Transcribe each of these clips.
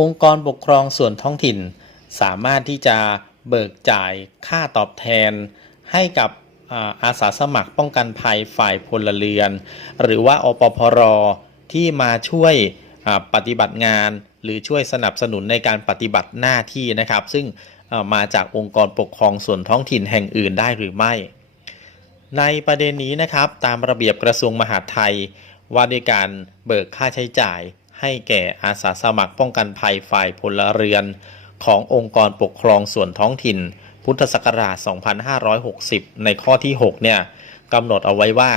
องค์กรปกครองส่วนท้องถิ่น สามารถที่จะเบิกจ่ายค่าตอบแทน ให้กับอาสาสมัครป้องกันภัยฝ่ายพลเรือน หรือว่าอปพรที่มาช่วยปฏิบัติงาน หรือช่วยสนับสนุนในการปฏิบัติหน้าที่นะครับ ซึ่งมาจากองค์กรปกครองส่วนท้องถิ่นแห่งอื่นได้หรือไม่ ในประเด็นนี้นะครับตามระเบียบกระทรวงมหาดไทยว่าด้วยการเบิกค่าใช้จ่าย ให้แก่อาสาสมัครป้องกันภัยฝ่ายพลเรือน ขององค์กรปกครองส่วนท้องถิ่น พุทธศักราช 2560 ในข้อที่ 6 เนี่ยกำหนดเอาไว้ว่า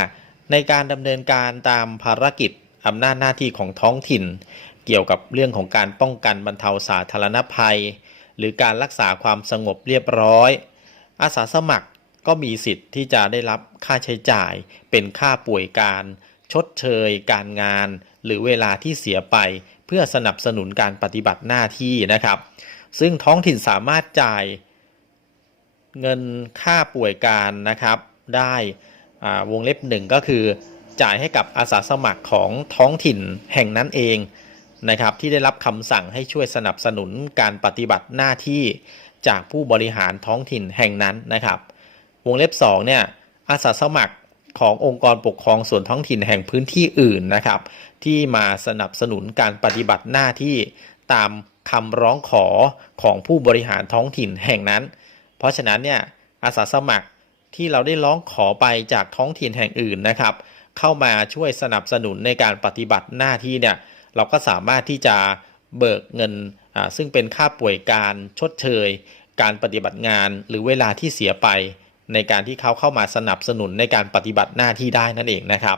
ในการดำเนินการตามภารกิจอำนาจหน้าที่ของท้องถิ่น เกี่ยวกับเรื่องของการป้องกันบรรเทาสาธารณภัย หรือการรักษาความสงบเรียบร้อย อาสาสมัครก็มีสิทธิ์ที่จะได้รับค่าใช้จ่ายเป็นค่าป่วยการ ชดเชย การงาน หรือเวลาที่เสียไป เพื่อสนับสนุนการปฏิบัติหน้าที่นะครับ ซึ่งท้องถิ่นสามารถจ่ายเงินค่าป่วยการนะครับ ได้วงเล็บหนึ่งก็คือจ่ายให้กับอาสาสมัครของท้องถิ่นแห่งนั้นเองนะครับที่ได้รับคำสั่งให้ช่วยสนับสนุนการปฏิบัติหน้าที่จากผู้บริหารท้องถิ่นแห่งนั้นนะครับ วงเล็บ2เนี่ยอาสาสมัคร ขององค์กรปกครองส่วนท้องถิ่นแห่งพื้นที่อื่นนะครับ ที่มาสนับสนุนการปฏิบัติหน้าที่ตามคำร้องขอของผู้บริหารท้องถิ่นแห่งนั้น เพราะฉะนั้นเนี่ยอาสาสมัครที่เราได้ร้องขอไปจากท้องถิ่นแห่งอื่นนะครับ เข้ามาช่วยสนับสนุนในการปฏิบัติหน้าที่เนี่ยเราก็สามารถที่จะเบิกเงินซึ่งเป็นค่าป่วยการชดเชย การปฏิบัติงานหรือเวลาที่เสียไป ในการที่เขาเข้ามาสนับสนุนในการปฏิบัติหน้าที่ได้นั่นเองนะครับ